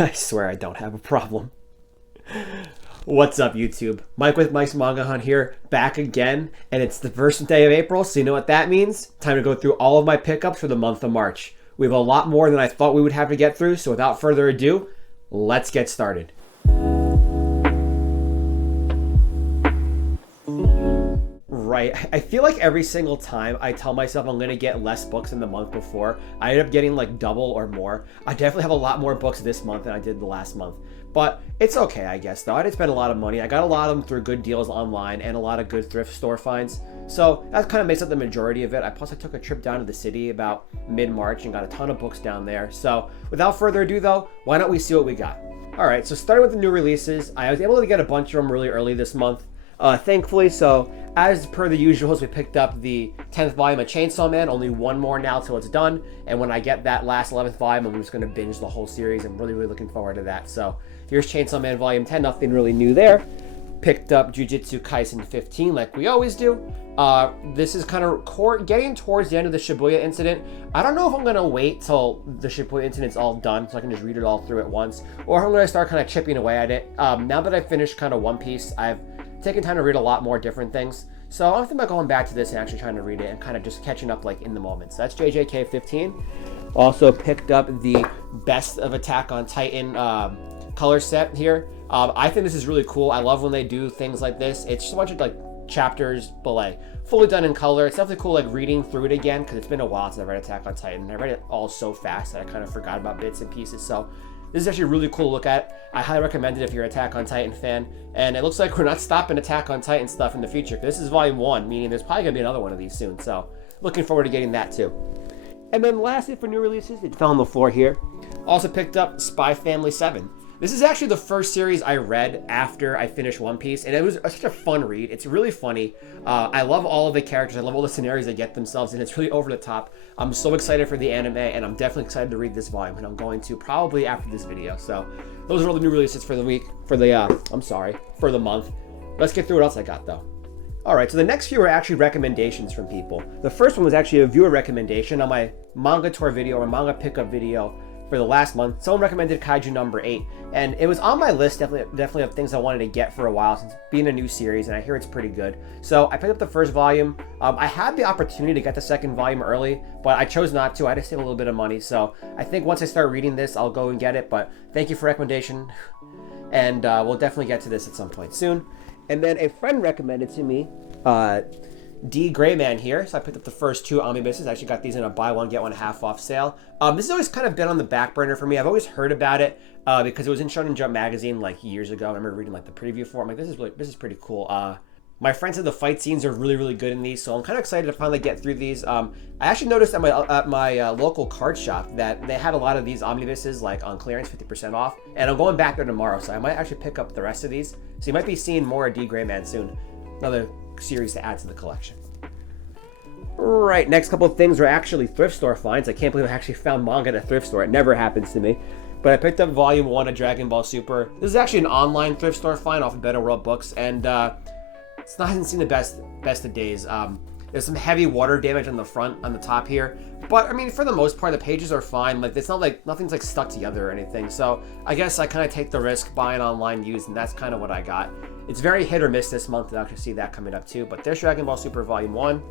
I swear I don't have a problem. What's up, YouTube? Mike with Mike's Manga Hunt here, back again, and it's the first day of April, so you know what that means? Time to go through all of my pickups for the month of March. We have a lot more than I thought we would have to get through, so without further ado, let's get started. Right, I feel like every single time I tell myself I'm going to get less books than the month before, I end up getting like double or more. I definitely have a lot more books this month than I did the last month. But it's okay, I guess, though. I didn't spend a lot of money. I got a lot of them through good deals online and a lot of good thrift store finds. So that kind of makes up the majority of it. Plus, I took a trip down to the city about mid-March and got a ton of books down there. So without further ado, though, why don't we see what we got? All right, so starting with the new releases, I was able to get a bunch of them really early this month. Thankfully, so as per the usuals, we picked up the 10th volume of Chainsaw Man, only one more now till it's done, and when I get that last 11th volume, I'm just going to binge the whole series. I'm really looking forward to that. So here's Chainsaw Man Volume 10, nothing really new there. Picked up Jujutsu Kaisen 15 like we always do. This is kind of getting towards the end of the Shibuya incident. I don't know if I'm going to wait till the Shibuya incident's all done so I can just read it all through at once, or if I'm going to start kind of chipping away at it. Now that I've finished kind of One Piece, I've taken time to read a lot more different things. So I'm thinking about going back to this and actually trying to read it and kind of just catching up like in the moment. So that's JJK 15. Also picked up the Best of Attack on Titan color set here. I think this is really cool. I love when they do things like this. It's just a bunch of like chapters, but like fully done in color. It's definitely cool like reading through it again because it's been a while since I read Attack on Titan. I read it all so fast that I kind of forgot about bits and pieces. So this is actually really cool to look at. I highly recommend it if you're an Attack on Titan fan. And it looks like we're not stopping Attack on Titan stuff in the future. This is volume 1, meaning there's probably going to be another one of these soon. So looking forward to getting that too. And then lastly for new releases, it fell on the floor here. Also picked up Spy Family 7. This is actually the first series I read after I finished One Piece, and it was such a fun read. It's really funny. I love all of the characters. I love all the scenarios they get themselves in. It's really over the top. I'm so excited for the anime, and I'm definitely excited to read this volume, and I'm going to probably after this video. So those are all the new releases for the week, for the month. Let's get through what else I got, though. All right, so the next few are actually recommendations from people. The first one was actually a viewer recommendation on my manga tour video or manga pickup video for the last month. Someone recommended Kaiju number 8, and it was on my list definitely of things I wanted to get for a while since being a new series, and I hear it's pretty good. So I picked up the first volume. I had the opportunity to get the second volume early, but I chose not to. I had to save a little bit of money, so I think once I start reading this, I'll go and get it, but thank you for recommendation, and we'll definitely get to this at some point soon. And then a friend recommended to me D. Grayman here, so I picked up the first 2 omnibuses. I actually got these in a buy one get one half off sale. This has always kind of been on the back burner for me. I've always heard about it because it was in Shonen Jump magazine like years ago. I remember reading like the preview for it. I'm like, this is pretty cool. My friend said the fight scenes are really good in these, so I'm kind of excited to finally get through these. I actually noticed at my local card shop that they had a lot of these omnibuses like on clearance, 50% off, and I'm going back there tomorrow, so I might actually pick up the rest of these. So you might be seeing more of D. Grayman soon. Another series to add to the collection. Right, next couple of things are actually thrift store finds. I can't believe I actually found manga at a thrift store. It never happens to me. But I picked up volume 1 of Dragon Ball Super. This is actually an online thrift store find off of Better World Books, and hasn't seen the best of days. There's some heavy water damage on the front, on the top here. But I mean, for the most part, the pages are fine. Like, it's not like nothing's like stuck together or anything. So I guess I kind of take the risk buying online used, and that's kind of what I got. It's very hit or miss this month, and I'll actually see that coming up too. But there's Dragon Ball Super Volume 1.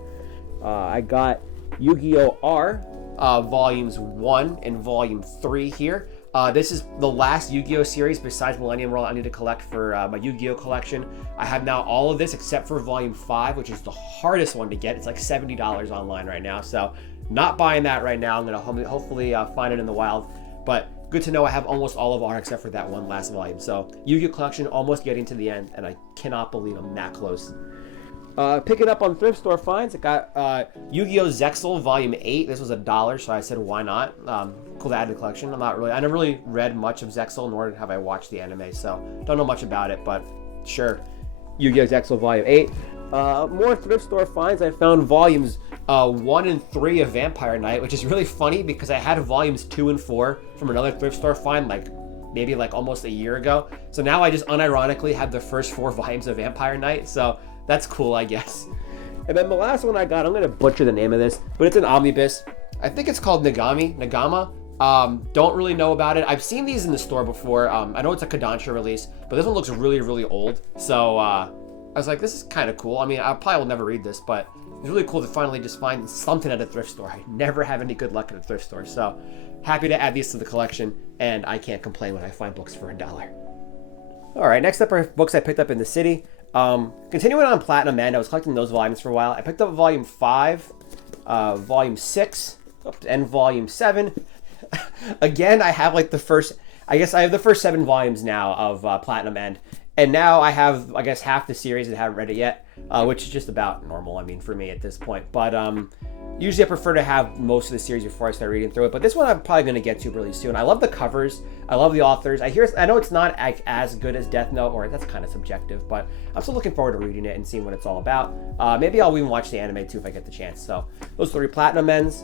I got Yu-Gi-Oh! R Volumes 1 and Volume 3 here. This is the last Yu-Gi-Oh! Series besides Millennium World I need to collect for my Yu-Gi-Oh! Collection. I have now all of this except for Volume 5, which is the hardest one to get. It's like $70 online right now, so not buying that right now. I'm going to hopefully find it in the wild, but good to know I have almost all of R except for that one last volume. So Yu-Gi-Oh! Collection almost getting to the end, and I cannot believe I'm that close. Picking up on thrift store finds, I got Yu-Gi-Oh! Zexal Volume 8. This was $1, so I said why not. Cool to add to the collection. I never really read much of Zexal, nor have I watched the anime, so don't know much about it, but sure. Yu-Gi-Oh! Zexal Volume 8. More thrift store finds. I found volumes 1 and 3 of Vampire Knight, which is really funny because I had volumes 2 and 4 from another thrift store find maybe almost a year ago. So now I just unironically have the first 4 volumes of Vampire Knight, so that's cool, I guess. And then the last one I got, I'm going to butcher the name of this, but it's an omnibus. I think it's called Nagama. Don't really know about it. I've seen these in the store before. I know it's a Kodansha release, but this one looks really, really old. So I was like, this is kind of cool. I mean, I probably will never read this, but it's really cool to finally just find something at a thrift store. I never have any good luck at a thrift store, so happy to add these to the collection, and I can't complain when I find books for $1. All right, next up are books I picked up in the city. Continuing on Platinum End, I was collecting those volumes for a while. I picked up volume 5, volume 6, and volume 7. Again, I have like the first, I guess I have the first 7 volumes now of Platinum End. And now I have, I guess, half the series and haven't read it yet, which is just about normal, I mean, for me at this point. But usually I prefer to have most of the series before I start reading through it. But this one I'm probably going to get to really soon. I love the covers. I love the authors. I know it's not as good as Death Note, or that's kind of subjective, but I'm still looking forward to reading it and seeing what it's all about. Maybe I'll even watch the anime too if I get the chance. So those 3 Platinum Ends.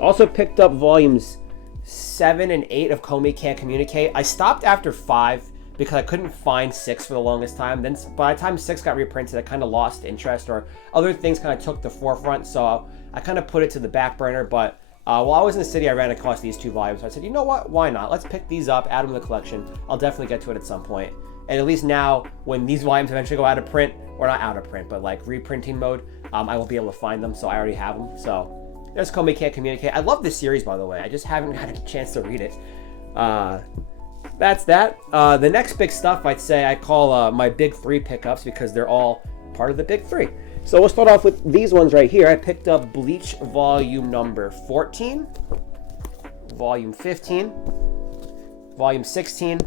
Also picked up volumes 7 and 8 of Komi Can't Communicate. I stopped after 5. Because I couldn't find 6 for the longest time. Then by the time 6 got reprinted, I kind of lost interest, or other things kind of took the forefront. So I kind of put it to the back burner. But while I was in the city, I ran across these 2 volumes. So I said, you know what? Why not? Let's pick these up, add them to the collection. I'll definitely get to it at some point. And at least now, when these volumes eventually go out of print, or not out of print, but like reprinting mode, I will be able to find them. So I already have them. So there's Komi Can't Communicate. I love this series, by the way. I just haven't had a chance to read it. That's that. The next big stuff I'd say I call my big 3 pickups, because they're all part of the big 3. So we'll start off with these ones right here. I picked up Bleach volume number 14, volume 15, volume 16,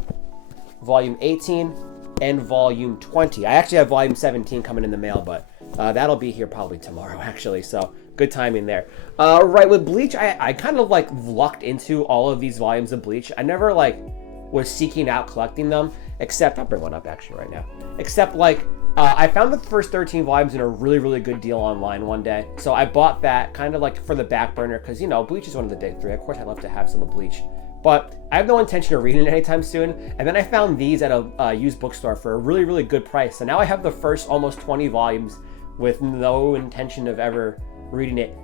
volume 18, and volume 20. I actually have volume 17 coming in the mail, but that'll be here probably tomorrow, actually. So good timing there. Right, with Bleach, I kind of like lucked into all of these volumes of Bleach. I never like was seeking out collecting them, except I'll bring one up actually right now. Except like I found the first 13 volumes in a really, really good deal online one day. So I bought that kind of like for the back burner, because, you know, Bleach is one of the big 3. Of course, I'd love to have some of Bleach, but I have no intention of reading it anytime soon. And then I found these at a used bookstore for a really, really good price. So now I have the first almost 20 volumes with no intention of ever reading it.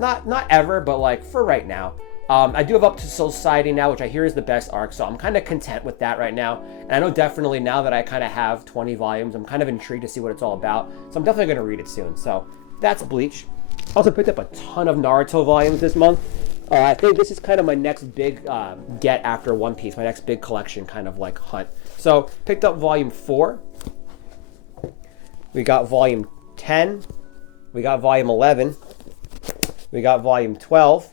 Not ever, but like for right now. I do have Up to Society now, which I hear is the best arc, so I'm kind of content with that right now. And I know definitely now that I kind of have 20 volumes, I'm kind of intrigued to see what it's all about. So I'm definitely going to read it soon. So that's Bleach. Also picked up a ton of Naruto volumes this month. I think this is kind of my next big get after One Piece, my next big collection kind of like hunt. So picked up volume 4. We got volume 10. We got volume 11. We got volume 12.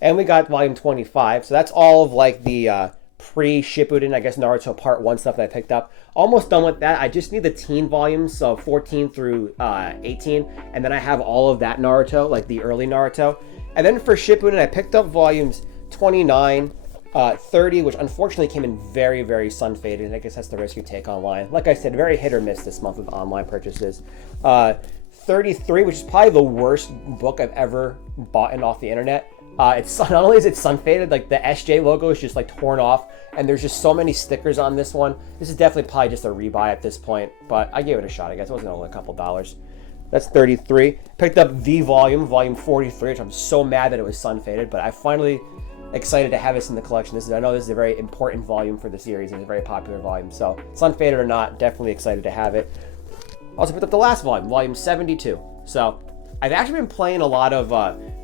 And we got volume 25. So that's all of like the pre-Shippuden, I guess, Naruto Part 1 stuff that I picked up. Almost done with that. I just need the teen volumes, so 14 through 18. And then I have all of that Naruto, like the early Naruto. And then for Shippuden, I picked up volumes 29, 30, which unfortunately came in very, very sun-faded. I guess that's the risk you take online. Like I said, very hit or miss this month with online purchases. 33, which is probably the worst book I've ever bought off the internet. It's not only is it sun faded, like the SJ logo is just like torn off, and there's just so many stickers on this one. This is definitely probably just a rebuy at this point, but I gave it a shot. I guess it wasn't only a couple dollars. That's 33. Picked up the volume 43, which I'm so mad that it was sun faded, but I finally excited to have this in the collection. I know this is a very important volume for the series. It's a very popular volume, so sun faded or not, definitely excited to have it. Also picked up the last volume 72. So I've actually been playing a lot of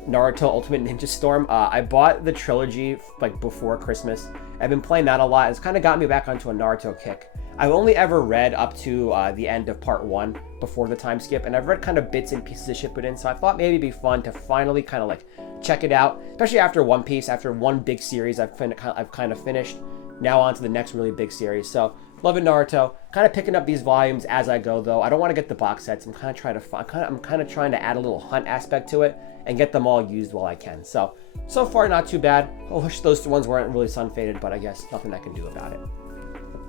Naruto Ultimate Ninja Storm. I bought the trilogy like before Christmas. I've been playing that a lot. It's kind of got me back onto a Naruto kick. I've only ever read up to the end of part 1 before the time skip, and I've read kind of bits and pieces of Shippuden, so I thought maybe it'd be fun to finally kind of like check it out, especially after One Piece, after one big series I've kind of finished. Now on to the next really big series. So loving Naruto. Kind of picking up these volumes as I go, though. I don't want to get the box sets. I'm kind of trying to add a little hunt aspect to it and get them all used while I can. So far not too bad. I wish those ones weren't really sun faded, but I guess nothing I can do about it.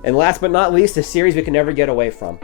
And last but not least, a series we can never get away from.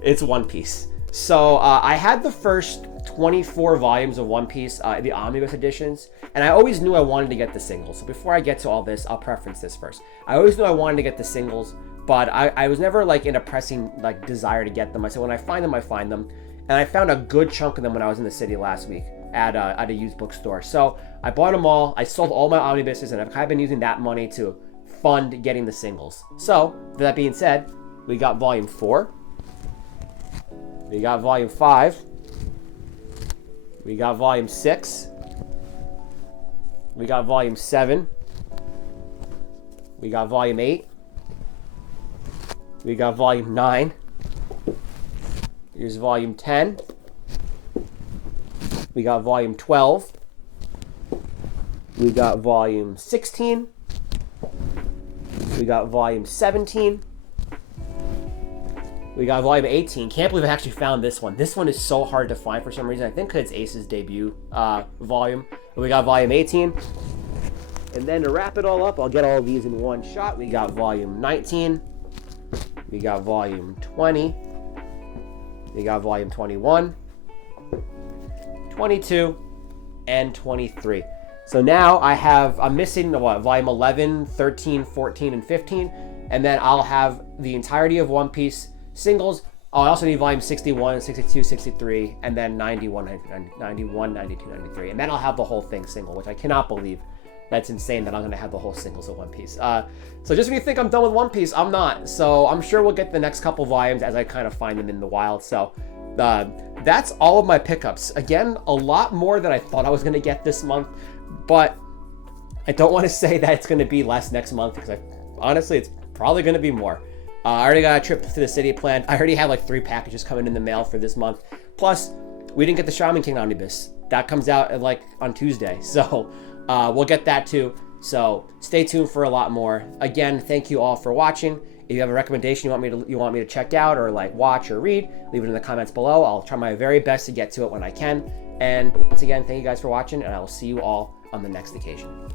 It's One Piece. So I had the first 24 volumes of One Piece, the omnibus editions, and I always knew I wanted to get the singles. So before I get to all this, I'll preference this first. I always knew I wanted to get the singles, but I was never like in a pressing like desire to get them. I said when I find them, I find them, and I found a good chunk of them when I was in the city last week. at a used bookstore. So I bought them all. I sold all my omnibuses, and I've kind of been using that money to fund getting the singles. So with that being said, we got volume 4. We got volume 5. We got volume 6. We got volume 7. We got volume 8. We got volume 9. Here's volume 10. We got volume 12. We got volume 16. We got volume 17. We got volume 18. Can't believe I actually found this one. This one is so hard to find for some reason. I think because it's Ace's debut volume. But we got volume 18. And then to wrap it all up, I'll get all of these in one shot. We got volume 19. We got volume 20. We got volume 21, 22, and 23. So now I'm missing volume 11, 13, 14, and 15. And then I'll have the entirety of One Piece singles. I also need volume 61, 62, 63, and then 91, 91, 92, 93. And then I'll have the whole thing single, which I cannot believe. That's insane that I'm going to have the whole singles of One Piece. So just when you think I'm done with One Piece, I'm not. So I'm sure we'll get the next couple volumes as I kind of find them in the wild. So that's all of my pickups. Again, a lot more than I thought I was going to get this month. But I don't want to say that it's going to be less next month, because honestly, it's probably going to be more. I already got a trip to the city planned. I already have like 3 packages coming in the mail for this month. Plus, we didn't get the Shaman King Omnibus. That comes out on Tuesday. So we'll get that too. So stay tuned for a lot more. Again, thank you all for watching. If you have a recommendation you want me to check out or watch or read, leave it in the comments below. I'll try my very best to get to it when I can. And once again, thank you guys for watching, and I will see you all on the next occasion.